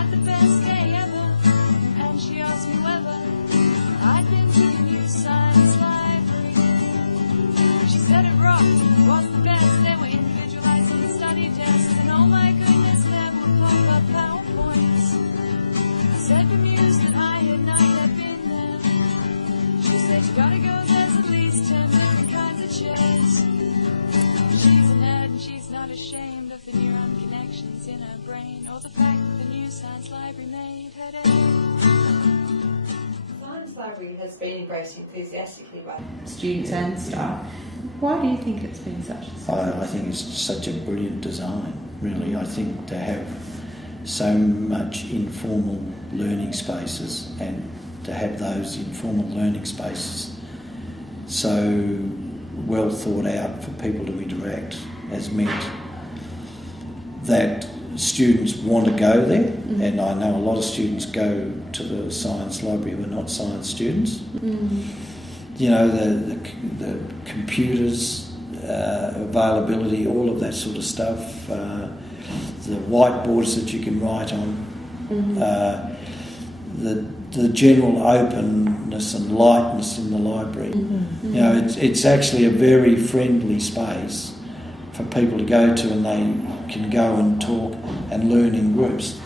had the best day ever, and she asked me whether I'd been to the UWA Science Library. She said it rocked, it was the best. There were individualizing study desks, and oh my goodness, there were pop-up PowerPoints. I said bemused that I had not yet been there. She said you gotta go, there's at least 10 different kinds of chairs. She's a nerd and she's not ashamed of the neuron connections in her brain, or the fact that the UWA Science Library made her day. The Science Library has been embraced enthusiastically by students and staff. Why do you think it's been such a success? I think it's such a brilliant design, really. I think to have so much informal learning spaces, and to have those informal learning spaces so well thought out for people to interact has meant that students want to go there, and I know a lot of students go to the science library who are not science students. You know, the computers, availability, all of that sort of stuff, the whiteboards that you can write on, the general openness and lightness in the library. You know, it's actually a very friendly space for people to go to, and they can go and talk and learn in groups.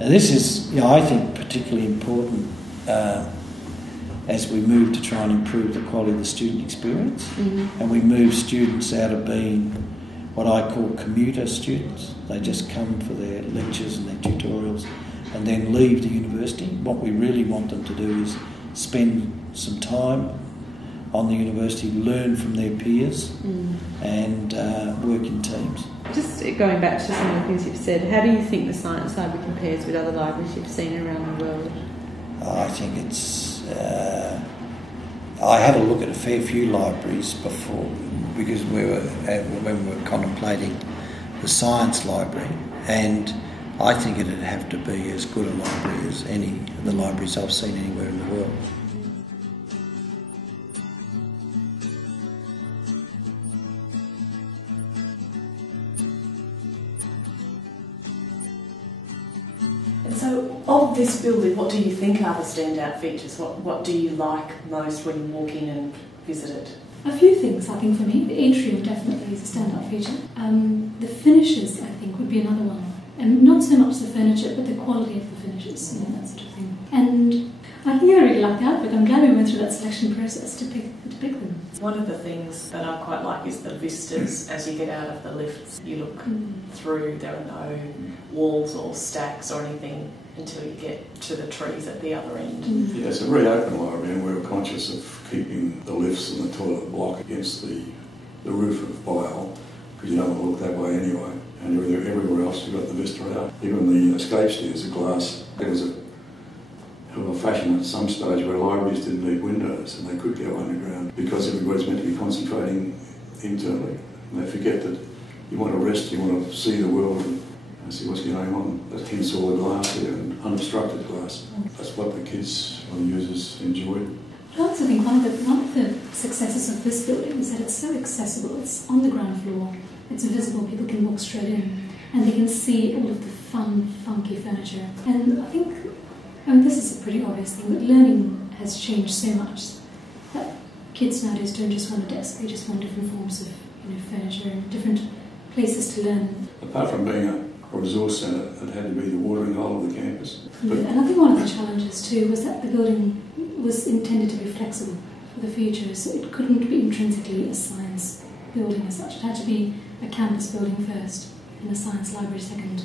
And this is, you know, I think particularly important as we move to try and improve the quality of the student experience, and we move students out of being what I call commuter students. They just come for their lectures and their tutorials and then leave the university. What we really want them to do is spend some time on the university, learn from their peers, and work in teams. Just going back to some of the things you've said, how do you think the Science Library compares with other libraries you've seen around the world? I think it's... I had a look at a fair few libraries before, because when we were contemplating the Science Library, and I think it'd have to be as good a library as any of the libraries I've seen anywhere in the world. And so, of this building, what do you think are the standout features? What do you like most when you walk in and visit it? A few things, I think, for me. The atrium definitely is a standout feature. The finishes, I think, would be another one. And not so much the furniture, but the quality of the finishes, you know, that sort of thing. And I think I really like the artwork. I'm glad we went through that selection process to pick them. One of the things that I quite like is the vistas as you get out of the lifts. You look through, there are no walls or stacks or anything until you get to the trees at the other end. Yeah, it's a very open library, and we were conscious of keeping the lifts and the toilet block against the roof of Bile, because you don't want to look that way anyway. And everywhere else you've got the vista out. Even the escape stairs are glass. There was a fashion at some stage where libraries didn't need windows and they could go underground because everybody's meant to be concentrating internally. And they forget that you want to rest, you want to see the world and see what's going on. There's tin-solid glass here and unobstructed glass. That's what the kids or the users enjoyed. I also think one of the successes of this building is that it's so accessible. It's on the ground floor. It's visible, people can walk straight in and they can see all of the fun, funky furniture. And I think, this is a pretty obvious thing, but learning has changed so much that kids nowadays don't just want a desk, they just want different forms of furniture and different places to learn. Apart from being a resource centre, it had to be the watering hole of the campus. And I think one of the challenges too was that the building was intended to be flexible for the future, so it couldn't be intrinsically a science building as such. It had to be a campus building first and a science library second.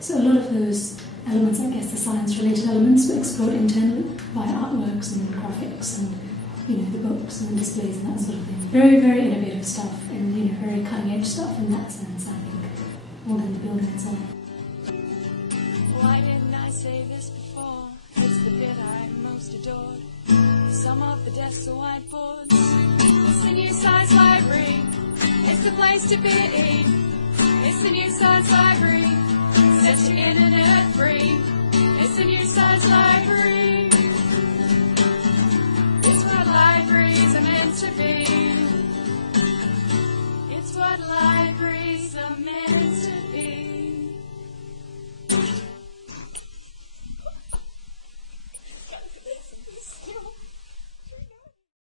So a lot of those elements, I guess the science-related elements, were explored internally by artworks and graphics and the books and the displays and that sort of thing. Very, very innovative stuff and very cutting-edge stuff in that sense, I think, more than the building itself. Why didn't I say this before? It's the bit I most adored. Some of the desks are whiteboards. It's the UWA Science Library. It's the place to be. It's the UWA Science Library. Says to get internet free. It's the UWA Science Library. It's what libraries are meant to be. It's what libraries are meant